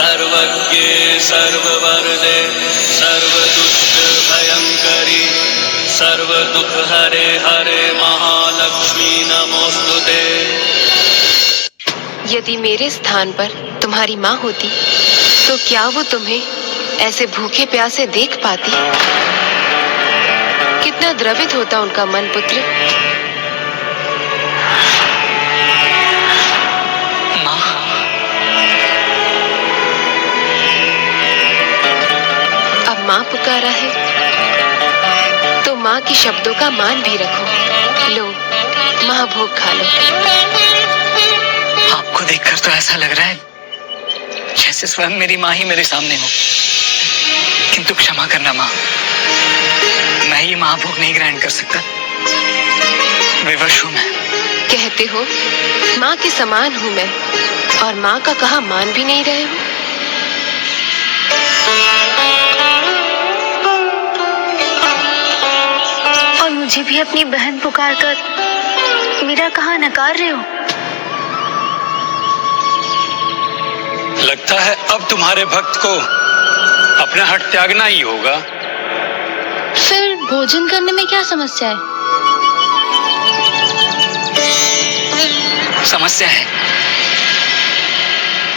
सर्वज्ञे सर्ववरदे सर्वदुष्टभयङ्करी सर्वदुःखहरे हरे महालक्ष्मी नमोस्तुते। यदि मेरे स्थान पर तुम्हारी माँ होती तो क्या वो तुम्हें ऐसे भूखे प्यासे देख पाती? कितना द्रवित होता उनका मन पुत्र। माँ, अब माँ पुकारा है तो माँ की शब्दों का मान भी रखो। लो, महाभोग खा लो। आपको देखकर तो ऐसा लग रहा है जैसे स्वयं मेरी माँ ही मेरे सामने हो, किंतु क्षमा करना माँ, मैं ये महाभोग नहीं ग्रहण कर सकता। विवश हूँ मैं। कहते हो माँ के समान हूँ मैं, और माँ का कहा मान भी नहीं रहे हो। और मुझे भी अपनी बहन पुकार कर मेरा कहा नकार रहे हो। लगता है अब तुम्हारे भक्त को अपना हट त्यागना ही होगा। फिर भोजन करने में क्या समस्या है?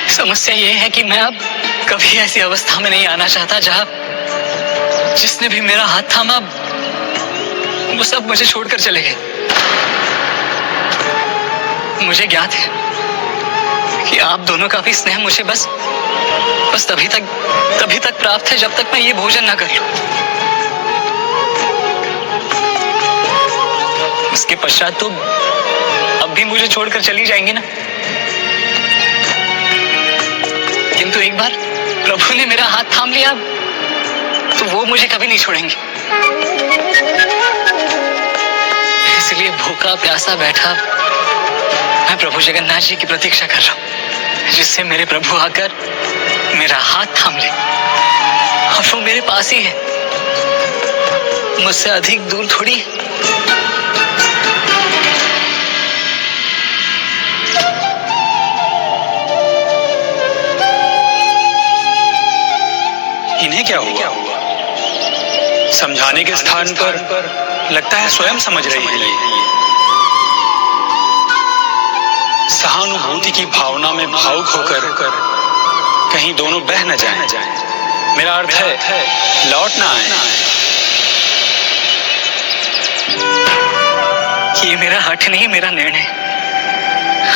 समस्या ये है कि मैं अब कभी ऐसी अवस्था में नहीं आना चाहता जहां जिसने भी मेरा हाथ थामा वो सब मुझे छोड़कर चले गए। मुझे ज्ञात है कि आप दोनों का भी स्नेह मुझे बस तभी तक प्राप्त है जब तक मैं ये भोजन ना कर लूं। उसके पश्चात तो अब भी मुझे छोड़कर चली जाएंगे ना। किंतु एक बार प्रभु ने मेरा हाथ थाम लिया तो वो मुझे कभी नहीं छोड़ेंगे। इसलिए भूखा प्यासा बैठा मैं प्रभु जगन्नाथ जी की प्रतीक्षा कर रहा हूं, जिससे मेरे प्रभु आकर मेरा हाथ थाम ले। और वो मेरे पास ही है, मुझसे अधिक दूर थोड़ी है। इन्हें क्या हुआ? समझाने के स्थान पर लगता है स्वयं समझ रही है ये। सहानुभूति की भावना में भावुक होकर कहीं दोनों बह न जाएं। मेरा अर्थ है लौट ना आए। ये मेरा हठ नहीं, मेरा निर्णय।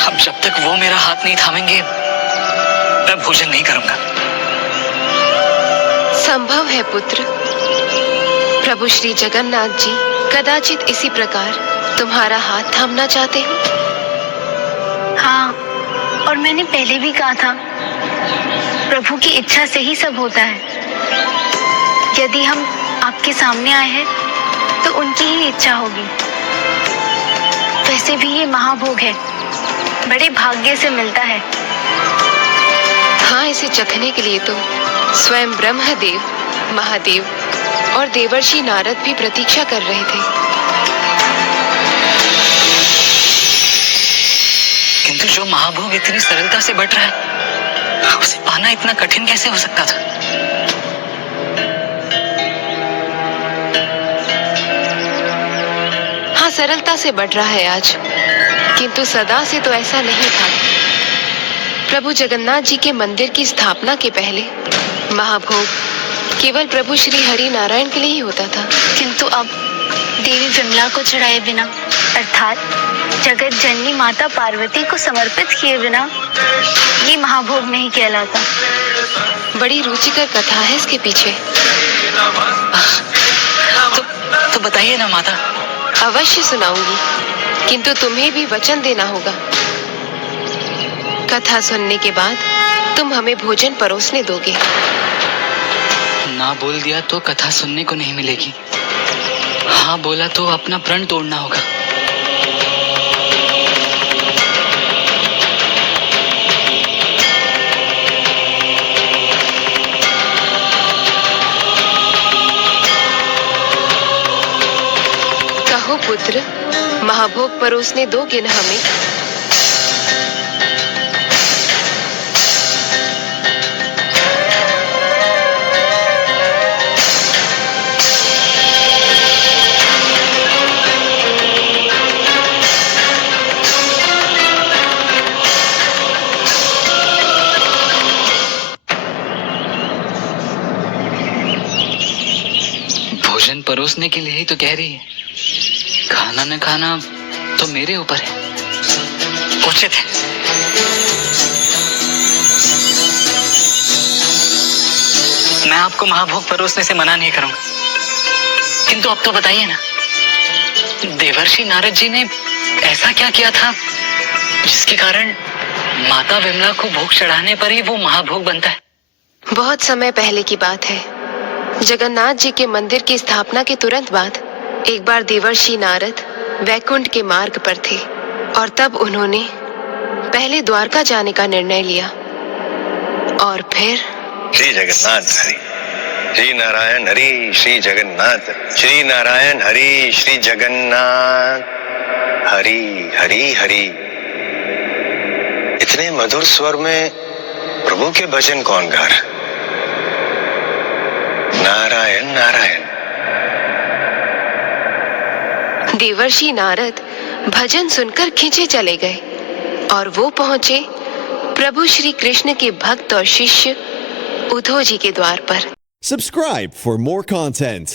अब जब तक वो मेरा हाथ नहीं थामेंगे मैं भोजन नहीं करूंगा। संभव है पुत्र, प्रभु श्री जगन्नाथ जी कदाचित इसी प्रकार तुम्हारा हाथ थामना चाहते हो। हाँ, और मैंने पहले भी कहा था, प्रभु की इच्छा से ही सब होता है। यदि हम आपके सामने आए हैं तो उनकी ही इच्छा होगी। वैसे भी ये महाभोग है, बड़े भाग्य से मिलता है। हाँ, इसे चखने के लिए तो स्वयं ब्रह्मदेव, महादेव और देवर्षि नारद भी प्रतीक्षा कर रहे थे। किंतु जो महाभोग इतनी सरलता से बट रहा है, उसे पाना इतना कठिन कैसे हो सकता था? हाँ, सरलता से बढ़ रहा है आज, किंतु सदा से तो ऐसा नहीं था। प्रभु जगन्नाथ जी के मंदिर की स्थापना के पहले महाभोग केवल प्रभु श्री हरि नारायण के लिए ही होता था। किंतु अब देवी विमला को चढ़ाए बिना, अर्थात जगत जननी माता पार्वती को समर्पित किए बिना ये महाभोग नहीं कहलाता। बड़ी रुचिकर कथा है इसके पीछे। तो बताइए ना माता। अवश्य सुनाऊंगी, किंतु तुम्हें भी वचन देना होगा। कथा सुनने के बाद तुम हमें भोजन परोसने दोगे। ना बोल दिया तो कथा सुनने को नहीं मिलेगी, हाँ बोला तो अपना प्रण तोड़ना होगा। कहो पुत्र, महाभोग परोसने दोगे न हमें? परोसने के लिए ही तो कह रही है। खाना न खाना तो मेरे ऊपर है, उचित है। मैं आपको महाभोग परोसने से मना नहीं करूंगा, किंतु अब तो बताइए ना, देवर्षि नारद जी ने ऐसा क्या किया था जिसके कारण माता विमला को भोग चढ़ाने पर ही वो महाभोग बनता है? बहुत समय पहले की बात है। जगन्नाथ जी के मंदिर की स्थापना के तुरंत बाद एक बार देवर्षि नारद वैकुंठ के मार्ग पर थे और तब उन्होंने पहले द्वारका जाने का निर्णय लिया और फिर श्री जगन्नाथ हरि, श्री नारायण हरि, श्री जगन्नाथ, श्री नारायण हरि, श्री जगन्नाथ हरि हरि हरि। इतने मधुर स्वर में प्रभु के भजन कौन गा रहा? नारायण नारायण। देवर्षि नारद भजन सुनकर खींचे चले गए और वो पहुंचे प्रभु श्री कृष्ण के भक्त और शिष्य उद्धव जी के द्वार पर। Subscribe for more content.